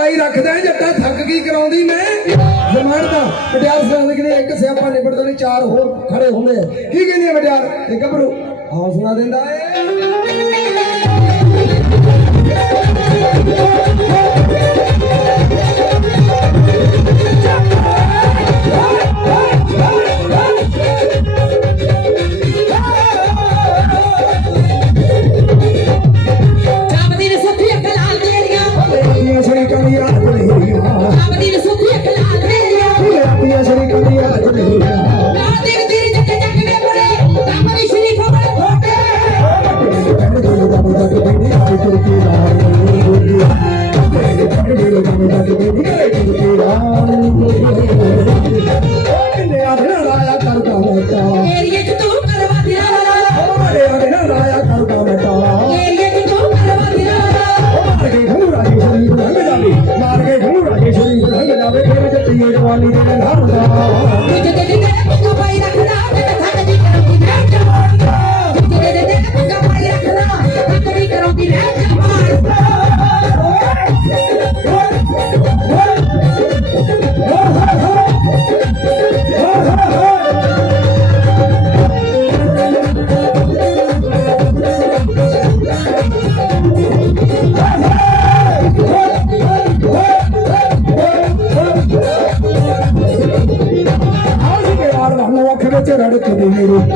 ਪਾਈ ਰੱਖਦਾ ਜੱਟਾ ਥੱਕ ਕੀ ਕਰਾਉਂਦੀ ਮੈਂ? ਜ਼ਮਾਨ ਦਾ ਮਟਿਆਰ ਸਿੰਘ ਕਹਿੰਦੇ ਇੱਕ ਸਿਆਪਾ ਨਿਬੜਦਾ ਨਹੀਂ ਚਾਰ ਹੋਰ ਖੜੇ ਹੁੰਦੇ ਆ। ਕੀ ਕਹਿੰਦੀ ਹੈ ਮਟਿਆਰ ਤੇ ਗੱਭਰੂ, ਹੌਸਲਾ ਦਿੰਦਾ ਏ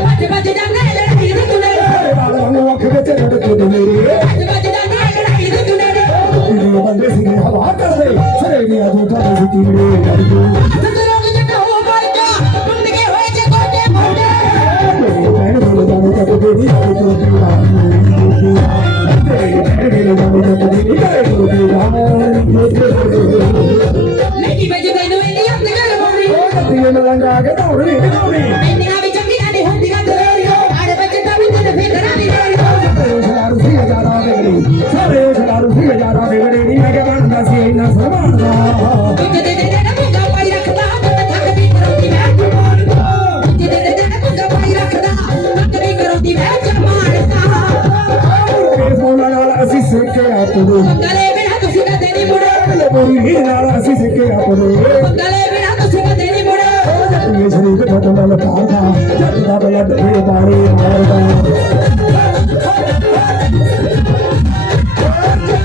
ਮੇਰੇ ਅੱਜ ਵੱਜ ਜਾਣਾ ਲੜਾਈ ਦੇ ਤੁਨੇ ਵਾਲ ਵਾਂਗੂ ਅੱਖ ਵਿੱਚ ਰੜਕਦੇ ਮੇਰੇ ਅੱਜ ਵੱਜ ਜਾਣਾ ਲੜਾਈ ਦੇ ਤੁਨੇ ਜਿਹੜੇ ਬੰਦੇ ਸੀ ਹਵਾ ਕਰਦੇ ਸਰੇ ਦੀਆਂ ਜੂਠਾਂ ਦੇ ਕੀੜੇ ਲੜਦੇ ਸਤਰੋਂ ਜੱਟ ਹੋ ਮਰਦਾ ਟੁੱਟ ਗਏ ਹੋਏ ਜੇ ਗੋਡੇ ਮੋਢੇ ਤੇਰੇ ਭੈਣ ਬੋਲ ਜਾਣੇ ਤੱਕ ਦੇਦੀ ਆਈ ਤੋ ਦੀ ਤੇਰੇ ਤੋ ਦੀ ਨਹੀਂ ਵਜ ਤੈਨੂੰ ਇੰਨੀ ਹੱਥ ਕਰ ਮੋੜੀ ਤੀਏ ਮਲੰਗਾ ਕੇ ਦੌੜ ਨਹੀਂ ਦੌੜੀ ਇੰਨੀਆਂ ਸੀ ਇੰਨਾ ਸਮਾਨ ਦਾ ਤੁਝ ਦੇ ਦੇ ਪੰਗਾ ਪਾਈ ਰੱਖਦਾ ਤੇ ਥੱਕ ਵੀ ਕਰਉਂਦੀ ਮੈਂ। ਜਮਾਨ ਤੁਝ ਦੇ ਦੇ ਪੰਗਾ ਪਾਈ ਰੱਖਦਾ ਥੱਕ ਵੀ ਕਰਉਂਦੀ ਮੈਂ ਜਮਾਨ ਕੇ ਫੋਨਾਂ ਨਾਲ ਅਸੀਂ ਸਿੱਖੇ ਆਪਣੇ ਗਲੇ ਬਿਨਾ ਤੁਸੀਂ ਕਦੇ ਨਹੀਂ ਮੁੜੇ। ਬੋਲੀ ਨਾਲ ਅਸੀਂ ਸਿੱਖੇ ਆਪਣੇ ਗਲੇ ਬਿਨਾ ਤੁਸੀਂ ਕਦੇ ਨਹੀਂ ਮੁੜੇ। ਇਹ ਸ਼ਰੀਰ ਦਾ ਨਾਲ ਕਾਰਦਾ ਜੱਟ ਦਾ ਬਲੱਡ ਇਹ ਬਾਰੇ ਮਾਰਦਾ।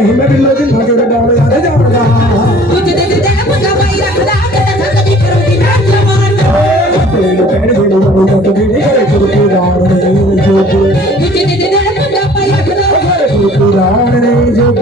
ਨਹੀਂ ਮੈਂ ਬਿੱਲਾ ਜੀ ਭਾਗੇ ਦਾ ਡਰ ਯਾਰ ਜਾਪਦਾ ਕੁਝ ਦੇ ਦੇ ਪੁੱਗਾ ਪਾਈ ਰੱਖਦਾ ਤੇ ਥੱਕ ਦੀ ਕਰੂਗੀ ਮੈਂ ਜਮਾਨ ਤੇਰੇ ਪੈਰ ਦੇ ਨੂੰ ਮੁੰਡਾ ਤੇ ਨਹੀਂ ਕਰੇ ਤੂੰ ਤੇ ਰਾਣ ਦੇ ਜੋਗ ਕੁਝ ਦੇ ਦੇ ਪੁੱਗਾ ਪਾਈ ਰੱਖਦਾ। ਤੂੰ ਤੇ ਰਾਣ ਦੇ ਜੋਗ।